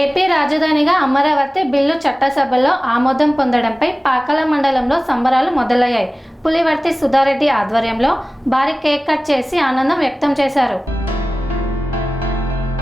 AP రాజధానిగా Amaravati bill చట్టసభలో ఆమోదం పొందడంపై పాకాల మండలంలో సంబరాలు మొదలయ్యాయి. పులివర్తి సుధారెడ్డి ఆధ్వర్యంలో భారీ కేక్ కట్ చేసి ఆనందం వ్యక్తం చేశారు.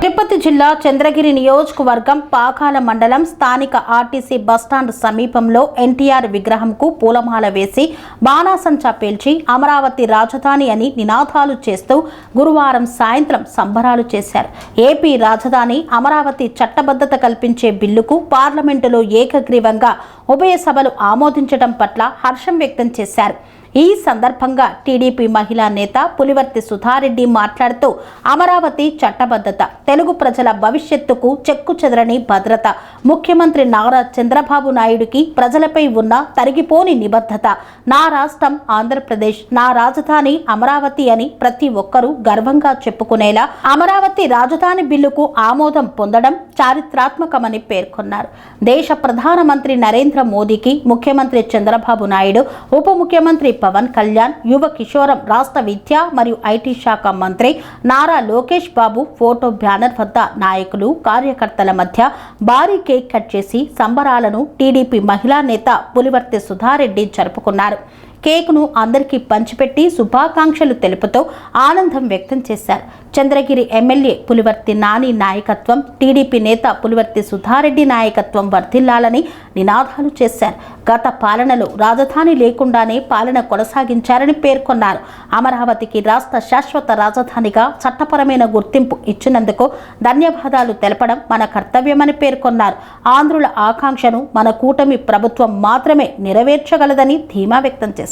తిరుపతి జిల్లా చంద్రగిరి నియోజకవర్గం పాకాల మండలం స్థానిక ఆర్టీసీ బస్టాండ్ సమీపంలో ఎన్టీఆర్ విగ్రహంకు పూలమాల వేసి బాణాసంచా పేల్చి అమరావతి రాజధాని అని నినాదాలు చేస్తూ గురువారం సాయంత్రం సంబరాలు చేశారు. ఏపీ రాజధాని అమరావతి చట్టబద్ధత కల్పించే బిల్లుకు పార్లమెంటులో ఏకగ్రీవంగా ఉభయ సభలు ఆమోదించడం పట్ల హర్షం వ్యక్తం చేశారు. ఈ సందర్భంగా టీడీపీ మహిళా నేత పులివర్తి సుధారెడ్డి మాట్లాడుతూ అమరావతి చట్టబద్ధత, తెలుగు ప్రజల భవిష్యత్తుకు చెక్కుచెదరని భద్రత, ముఖ్యమంత్రి నారా చంద్రబాబు నాయుడికి ప్రజలపై ఉన్న తరిగిపోని నిబద్ధత, నా రాష్ట్రం ఆంధ్రప్రదేశ్, నా రాజధాని అమరావతి అని ప్రతి ఒక్కరూ గర్వంగా చెప్పుకునేలా అమరావతి రాజధాని బిల్లుకు ఆమోదం పొందడం చారిత్రాత్మకమని పేర్కొన్నారు. దేశ ప్రధానమంత్రి నరేంద్ర మోదీకి ముఖ్యమంత్రి చంద్రబాబు నాయుడు, ఉప ముఖ్యమంత్రి పవన్ కళ్యాణ్, యువ కిషోరం, రాష్ట్ర విద్యా మరియు ఐటీ శాఖ మంత్రి నారా లోకేష్ బాబు ఫోటో బ్యానర్ వద్ద నాయకులు, కార్యకర్తల మధ్య భారీ కేక్ కట్ చేసి సంబరాలను టీడీపీ మహిళా నేత పులివర్తి సుధారెడ్డి జరుపుకున్నారు. కేకును అందరికీ పంచిపెట్టి శుభాకాంక్షలు తెలుపుతూ ఆనందం వ్యక్తం చేశారు. చంద్రగిరి ఎమ్మెల్యే పులివర్తి నాని నాయకత్వం, టీడీపీ నేత పులివర్తి సుధారెడ్డి నాయకత్వం వర్ధిల్లాలని నినాదాలు చేశారు. గత పాలనలో రాజధాని లేకుండానే పాలన కొనసాగించారని పేర్కొన్నారు. అమరావతికి రాష్ట్ర శాశ్వత రాజధానిగా చట్టపరమైన గుర్తింపు ఇచ్చినందుకు ధన్యవాదాలు తెలపడం మన కర్తవ్యమని పేర్కొన్నారు. ఆంధ్రుల ఆకాంక్షను మన కూటమి ప్రభుత్వం మాత్రమే నెరవేర్చగలదని ధీమా వ్యక్తం చేశారు.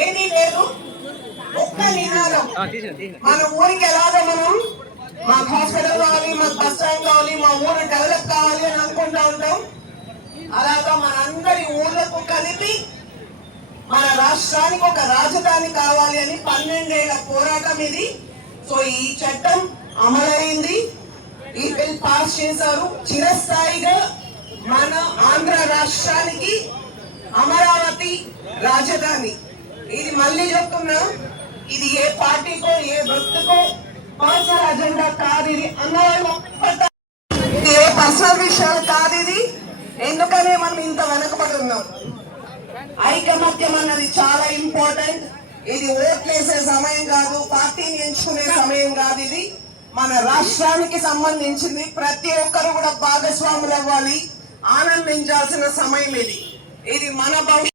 ఏది లేదు, ఒక్క నినాదం. మన ఊరికి ఎలాగో మనం మాకు హాస్పిటల్ కావాలి, మాకు బస్ స్టాండ్ కావాలి, మా ఊరు డెవలప్ కావాలి అని అనుకుంటా ఉంటాం. అలాగా మన అందరి ఊర్లకు కలిపి మన రాష్ట్రానికి ఒక రాజధాని కావాలి అని 12 ఏళ్ల పోరాటం ఇది. సో ఈ చట్టం అమలైంది, ఈ బిల్ పాస్ చేశారు. చిరస్థాయిగా మన ఆంధ్ర రాష్ట్రానికి అమరావతి రాజధాని. ఇది మళ్ళీ చెప్తున్నా, ఇది ఏ పార్టీకో ఏ భక్తుకో పర్సనల్ అజెండా కాదు. ఇది ఇది ఏ పర్సనల్ విషయాలు కాదు. ఇది ఎందుకనే మనం ఇంత వెనకబడి ఉన్నాం. ఐకమత్యం అన్నది చాలా ఇంపార్టెంట్. ఇది ఓట్లేసే సమయం కాదు, పార్టీని ఎంచుకునే సమయం కాదు. ఇది మన రాష్ట్రానికి సంబంధించింది. ప్రతి ఒక్కరు కూడా భాగస్వాములు అవ్వాలి, ఆనందించాల్సిన సమయం ఇది. ఇది మన భవిష్యత్తు.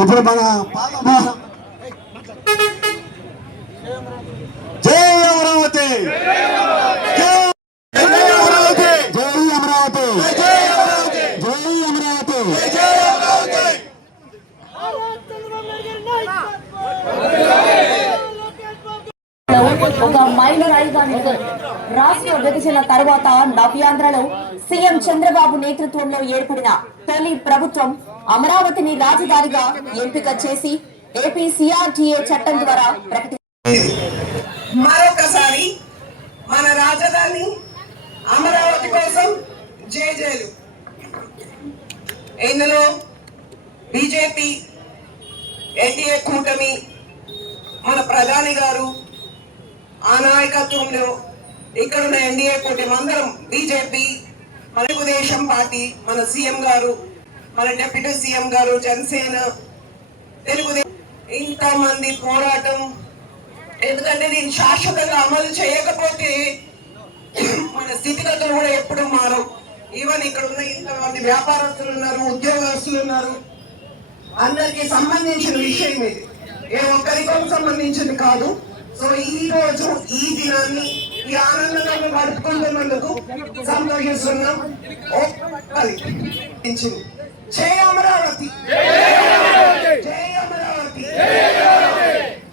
ఇప్పుడు మన జై అమరావతి, జై అమరావతి, జై అమరావతి, జై అమరావతి, జై అమరావతి, జై అమరావతి. ఒక మైలురాయిగా నిలిచింది. రాష్ట్ర విభజన తర్వాత నవ్యాంధ్రలో సీఎం చంద్రబాబు నేతృత్వంలో ఏర్పడిన తొలి ప్రభుత్వం అమరావతిని రాజధానిగా ఎంపిక చేసి ఏపీ సిఆర్టీఏ చట్టం ద్వారా ప్రకటించింది. మరొకసారి మన రాజధాని అమరావతి కోసం జేజేలు. ఇందులో బీజేపీ, ఎన్డీఏ కూటమి, మన ప్రధాని గారు ఆ నాయకత్వంలో ఇక్కడున్న ఎన్డీఏ కూటమి అందరం, బీజేపీ, తెలుగుదేశం పార్టీ, మన సీఎం గారు, మన డిప్యూటీ సీఎం గారు, జనసేన, తెలుగుదేశం, ఇంతమంది పోరాటం. ఎందుకంటే దీన్ని శాశ్వతంగా అమలు చేయకపోతే మన స్థితిగతులు కూడా ఎప్పుడు మారవు. ఈవెన్ ఇక్కడ ఉన్న ఇంతమంది వ్యాపారస్తులు ఉన్నారు, ఉద్యోగస్తులు ఉన్నారు, అందరికి సంబంధించిన విషయం ఇది. ఏ ఒక్కరికో సంబంధించింది కాదు. సో ఈ రోజు ఈ దినాన్ని ఈ ఆనందంగా గడుపుకుంటున్నందుకు సంతోషిస్తున్నాం. జై అమరావతి, జై అమరావతి,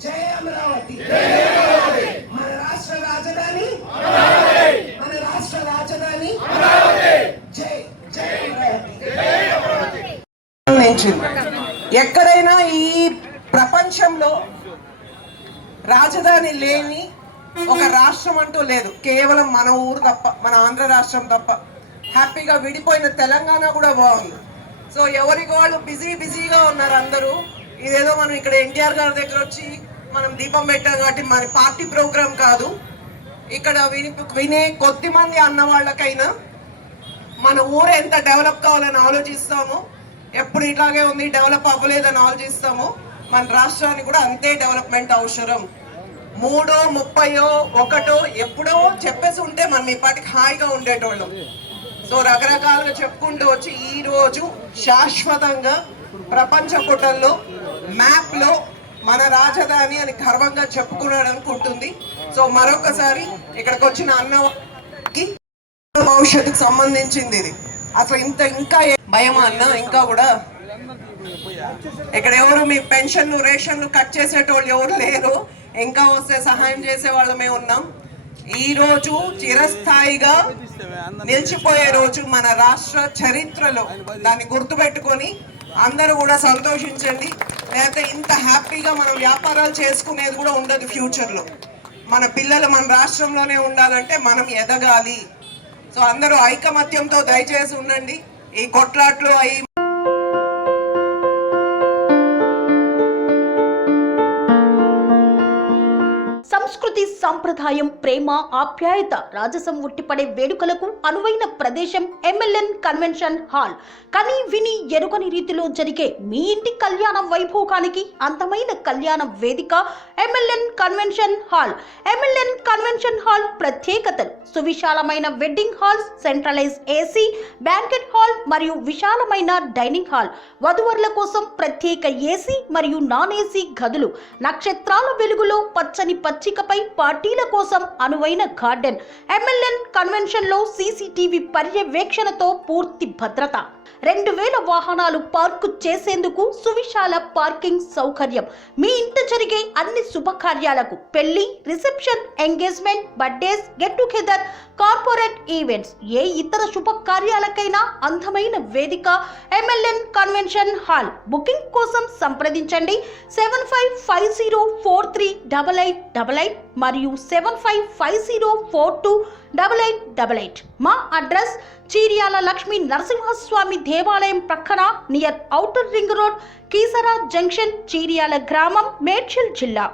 జై అమరావతి. మన రాష్ట్ర రాజధాని, మన రాష్ట్ర రాజధాని జై జై అమరావతి. ఎక్కడైనా ఈ ప్రపంచంలో రాజధాని లేని ఒక రాష్ట్రం అంటూ లేదు. కేవలం మన ఊరు తప్ప, మన ఆంధ్ర రాష్ట్రం తప్ప. హ్యాపీగా విడిపోయిన తెలంగాణ కూడా బాగుంది. సో ఎవరికి వాళ్ళు బిజీగా ఉన్నారు అందరూ. ఇదేదో మనం ఇక్కడ ఎన్టీఆర్ గారి దగ్గర వచ్చి మనం దీపం పెట్టాం కాబట్టి మన పార్టీ ప్రోగ్రాం కాదు. ఇక్కడ వినే కొద్ది మంది అన్న వాళ్ళకైనా మన ఊరు ఎంత డెవలప్ కావాలని ఆలోచిస్తామో, ఎప్పుడు ఇట్లాగే ఉంది డెవలప్ అవ్వలేదని ఆలోచిస్తామో, మన రాష్ట్రానికి కూడా అంతే డెవలప్మెంట్ అవసరం. 3, 30, 1 ఎప్పుడో చెప్పేసి ఉంటే మనం ఈ పాటికి హాయిగా ఉండేటోళ్ళం. సో రకరకాలుగా చెప్పుకుంటూ వచ్చి ఈ రోజు శాశ్వతంగా ప్రపంచ పుటల్లో మ్యాప్లో మన రాజధాని అని గర్వంగా చెప్పుకున్నాడని ఉంటుంది. సో మరొకసారి ఇక్కడికి వచ్చిన అన్నకి భవిష్యత్తుకు సంబంధించింది ఇది. అసలు ఇంకా భయమా అన్న? ఇంకా కూడా ఇక్కడ ఎవరు మీ పెన్షన్లు రేషన్లు కట్ చేసేటోళ్ళు ఎవరు లేరు. ఇంకా వస్తే సహాయం చేసే వాళ్ళమే ఉన్నాం. ఈ రోజు చిరస్థాయిగా నిలిచిపోయే రోజు మన రాష్ట్ర చరిత్రలో. దాన్ని గుర్తుపెట్టుకొని అందరూ కూడా సంతోషించండి. లేకపోతే ఇంత హ్యాపీగా మనం వ్యాపారాలు చేసుకునేది కూడా ఉండదు ఫ్యూచర్లో. మన పిల్లలు మన రాష్ట్రంలోనే ఉండాలంటే మనం ఎదగాలి. సో అందరూ ఐకమత్యంతో దయచేసి ఉండండి. ఈ కొట్లాట్లు అయి సంస్కృతి, సంప్రదాయం, ప్రేమ, ఆప్యాయత, రాజసం ఉట్టిపడే వేడుకలకు అనువైన ప్రదేశం ఎంఎల్ఎన్ కన్వెన్షన్ హాల్. కని విని ఎరుగని రీతిలో జరిగే మీ ఇంటి కళ్యాణ వైభోగానికి అందమైన కళ్యాణ వేదిక MLN convention hall. MLN convention hall ప్రత్యేకతలు: సువిశాలమైన wedding halls, centralise AC banquet hall మరియు విశాలమైన డైనింగ్ హాల్, వధువరుల కోసం ప్రత్యేక ఏసీ మరియు నాన్ ఏసీ గదులు, నక్షత్రాల వెలుగులో పచ్చని పచ్చికపై పార్టీల కోసం అనువైన గార్డెన్. ఎంఎల్ఎన్ కన్వెన్షన్ లో సీసీటీవీ పర్యవేక్షణతో పూర్తి భద్రత. 2000 వాహనాలు పార్కు చేసేందుకు సువిశాల పార్కింగ్ సౌకర్యం. మీ ఇంట జరిగే అన్ని శుభకార్యాలకు, పెళ్లి, reception, engagement, birthdays, get together, corporate events, ఏ ఇతర శుభకార్యాలకైనా అందమైన వేదిక ఎంఎల్ఎన్ కన్వెన్షన్ హాల్. బుకింగ్ కోసం సంప్రదించండి 7550438888 మరియు 7550428888. మా అడ్రస్ చీర్యాల లక్ష్మీ నరసింహస్వామి దేవాలయం ప్రక్కన, near outer ring road, Keesara junction, Cheeryal గ్రామం, మేడ్చల్ జిల్లా.